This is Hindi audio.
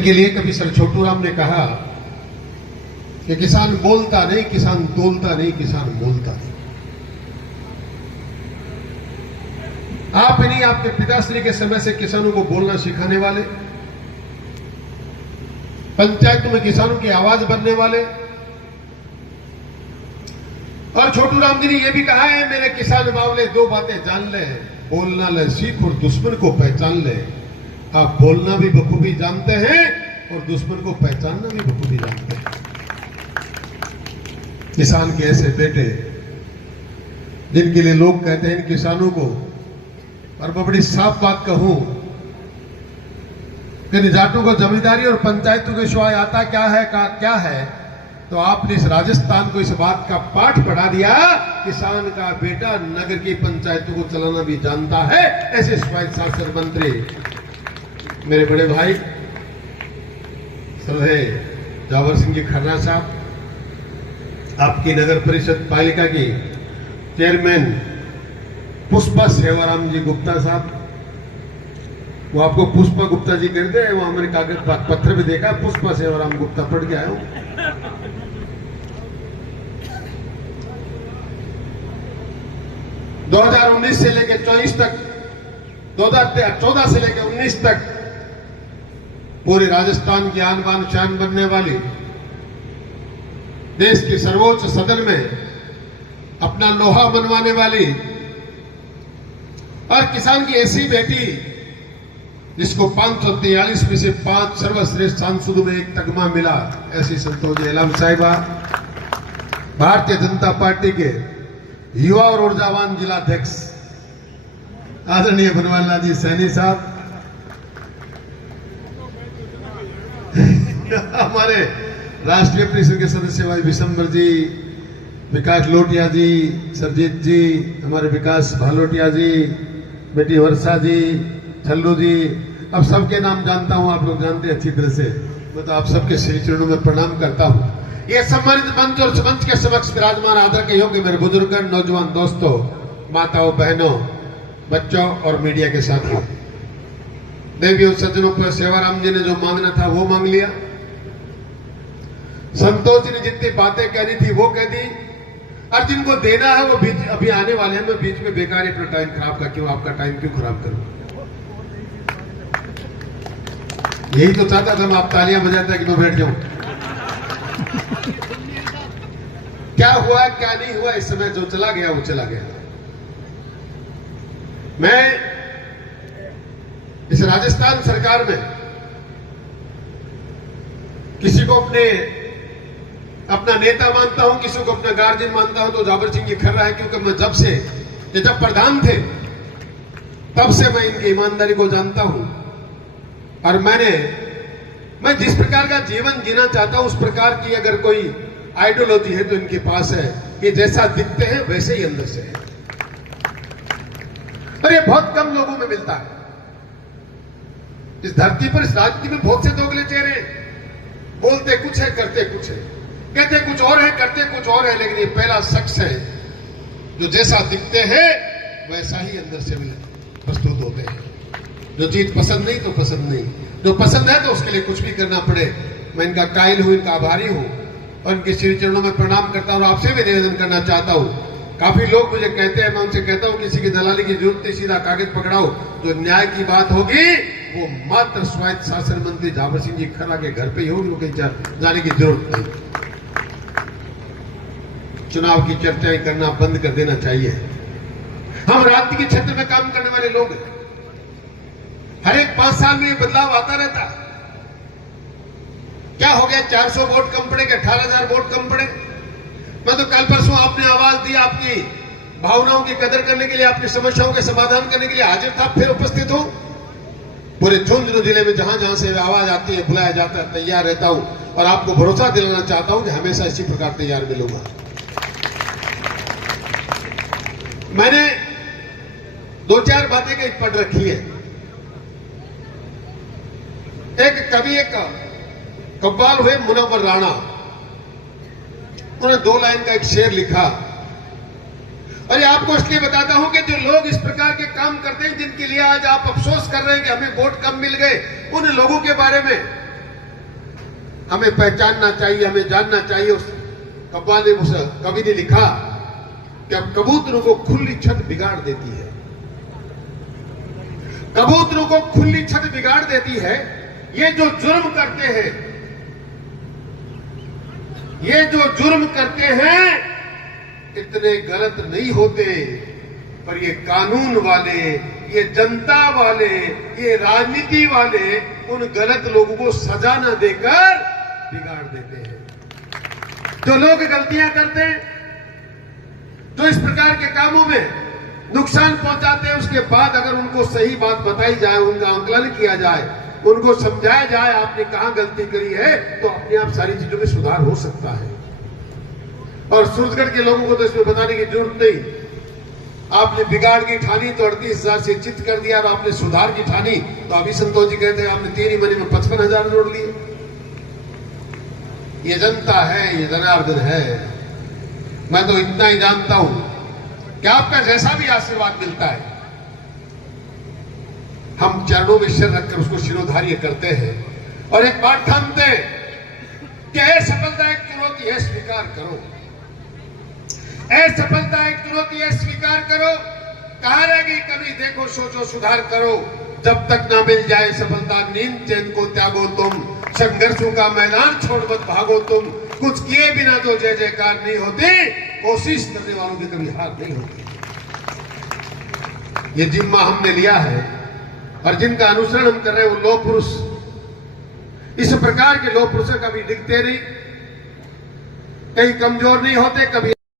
के लिए कभी सर छोटू राम ने कहा कि किसान बोलता नहीं, किसान तोलता नहीं, किसान बोलता नहीं। आप नहीं, आपके पिताश्री के समय से किसानों को बोलना सिखाने वाले, पंचायतों में किसानों की आवाज बनने वाले। और छोटू राम जी ने यह भी कहा है, मेरे किसान बावले दो बातें जान ले, बोलना ले सीख और दुश्मन को पहचान ले। आप बोलना भी बखूबी जानते हैं और दुश्मन को पहचानना भी बखूबी जानते हैं। किसान के ऐसे बेटे जिनके लिए लोग कहते हैं किसानों को, और मैं बड़ी साफ बात कहूं कि जाटों को जमींदारी और पंचायतों के सिवाय आता क्या है, तो आपने इस राजस्थान को इस बात का पाठ पढ़ा दिया, किसान का बेटा नगर की पंचायतों को चलाना भी जानता है। ऐसे स्वायत्त शासन मंत्री मेरे बड़े भाई श्रद्धेय जावर सिंह जी खन्ना साहब, आपकी नगर परिषद पालिका की चेयरमैन पुष्पा सेवाराम जी गुप्ता साहब, वो आपको पुष्पा गुप्ता जी कहते हैं, वो हमारे कागज पत्र भी देखा, पुष्पा सेवाराम गुप्ता पढ़ के आया हूं। 2019 से लेकर 24 तक, 2014 से लेकर 19 तक पूरे राजस्थान की आन बान शान बनने वाली, देश के सर्वोच्च सदन में अपना लोहा मनवाने वाली, और किसान की ऐसी बेटी जिसको 543 में से 5 सर्वश्रेष्ठ सांसदों में एक तगमा मिला, ऐसी संतोष एलाम साहिबा, भारतीय जनता पार्टी के युवा और ऊर्जावान जिलाध्यक्ष आदरणीय बनवारीलाल जी सैनी साहब, हमारे राष्ट्रीय परिषद के सदस्य भाई विशंबर जी, विकास लोटिया जी, सरजीत जी, हमारे विकास भालोटिया जी, बेटी वर्षा जी, छल्लू जी, अब सबके नाम जानता हूं, आप लोग जानते हैं अच्छी तरह से। मैं तो आप सबके श्री चरणों में प्रणाम करता हूं। ये सम्मानित मंच और मंच के समक्ष विराजमान आदर के योग्य मेरे बुजुर्ग, नौजवान दोस्तों, माताओं, बहनों, बच्चों और मीडिया के साथियों, देवियों, सज्जनों पर सेवाराम जी ने जो मांगना था वो मांग लिया, संतोष जी ने जितनी बातें कहनी थी वो कह दी, और जिनको देना है वो बीच अभी आने वाले हैं। मैं बीच में बेकार अपना टाइम खराब कर, क्यों आपका टाइम क्यों खराब करूं? यही तो चाहता था मैं, आप तालियां बजाता कि मैं बैठ जाऊं। क्या हुआ क्या नहीं हुआ, इस समय जो चला गया वो चला गया। मैं इस राजस्थान सरकार में किसी को अपना नेता मानता हूं, किसी को अपना गार्जियन मानता हूं, तो जावर सिंह जी खर्रा है, क्योंकि मैं जब प्रधान थे तब से मैं इनकी ईमानदारी को जानता हूं। और मैं जिस प्रकार का जीवन जीना चाहता हूं उस प्रकार की अगर कोई आइडियोलॉजी है तो इनके पास है, कि जैसा दिखते हैं वैसे ही अंदर से है। और ये बहुत कम लोगों में मिलता है इस धरती पर, इस राजनीति में। बहुत से दोगले चेहरे, बोलते कुछ है करते कुछ है, कहते कुछ और है करते कुछ और है, लेकिन ये पहला शख्स है जो जैसा दिखते हैं वैसा ही अंदर से प्रस्तुत होते हैं। जो चीज पसंद नहीं तो पसंद नहीं, जो पसंद है तो उसके लिए कुछ भी करना पड़े। मैं इनका कायल हूं, इनका आभारी हूं, और इनके श्री चरणों में प्रणाम करता हूं। आपसे भी निवेदन करना चाहता हूं, काफी लोग मुझे कहते हैं, मैं उनसे कहता हूं किसी की दलाली की जरूरत नहीं, सीधा कागज पकड़ाओ, जो न्याय की बात होगी वो मात्र स्वायत्त शासन मंत्री जावर सिंह जी खन्ना के घर पे ही होगी, कहीं जाने की जरूरत नहीं। चुनाव की चर्चाएं करना बंद कर देना चाहिए। हम राजनीति के क्षेत्र में काम करने वाले लोग हैं, हर एक 5 साल में ये बदलाव आता रहता है। क्या हो गया, 400 वोट कम पड़े, 18,000 वोट कम पड़े? मैं तो कल परसों आपने आवाज दी, आपकी भावनाओं की कदर करने के लिए, आपकी समस्याओं के समाधान करने के लिए हाजिर था, फिर उपस्थित हूं। पूरे झुंझुनू जिले में जहां जहां से आवाज आती है, बुलाया जाता है, तैयार रहता हूं, और आपको भरोसा दिलाना चाहता हूं कि हमेशा इसी प्रकार तैयार मिलूंगा। मैंने 2-4 बातें कहीं पढ़ रखी है। एक कवि, एक कव्वाल हुए मुनव्वर राणा, उन्होंने 2 लाइन का एक शेर लिखा, और ये आपको इसलिए बताता हूं कि जो लोग इस प्रकार के काम करते हैं, जिनके लिए आज आप अफसोस कर रहे हैं कि हमें वोट कम मिल गए, उन लोगों के बारे में हमें पहचानना चाहिए, हमें जानना चाहिए। उस कवि ने लिखा कि अब कबूतरों को खुली छत बिगाड़ देती है, कबूतरों को खुली छत बिगाड़ देती है। ये जो जुर्म करते हैं, ये जो जुर्म करते हैं इतने गलत नहीं होते, पर ये कानून वाले, ये जनता वाले, ये राजनीति वाले उन गलत लोगों को सजा न देकर बिगाड़ देते हैं। जो लोग गलतियां करते हैं, जो इस प्रकार के कामों में नुकसान पहुंचाते हैं, उसके बाद अगर उनको सही बात बताई जाए, उनका आंकलन किया जाए, उनको समझाया जाए आपने कहां गलती करी है, तो अपने आप सारी चीजों में सुधार हो सकता है। और सूरजगढ़ के लोगों को तो इसमें बताने की जरूरत नहीं। आपने बिगाड़ की ठानी तो 38,000 से चित कर दिया, और आपने सुधार की ठानी तो अभी संतोष जी कहते हैं आपने 3 ही महीने में 55,000 जोड़ लिए। ये जनता है, ये जनार्दन है। मैं तो इतना ही जानता हूं कि आपका जैसा भी आशीर्वाद मिलता है, हम चरणों में सिर रखकर उसको शिरोधार्य करते हैं और एक बात ठानते हैं कि असफलता एक चुनौती है, स्वीकार करो। असफलता एक चुनौती है, स्वीकार करो। कहा रहेगी कभी देखो सोचो सुधार करो, जब तक ना मिल जाए सफलता नींद चैन को त्यागो तुम, संघर्षों का मैदान छोड़ मत भागो तुम, कुछ किए बिना तो जय जयकार नहीं होती, कोशिश करने वालों की कभी हार नहीं होती। ये जिम्मा हमने लिया है और जिनका अनुसरण हम कर रहे हैं वो लौह पुरुष इस प्रकार के लौह पुरुषों कभी दिखते नहीं, कहीं कमजोर नहीं होते, कभी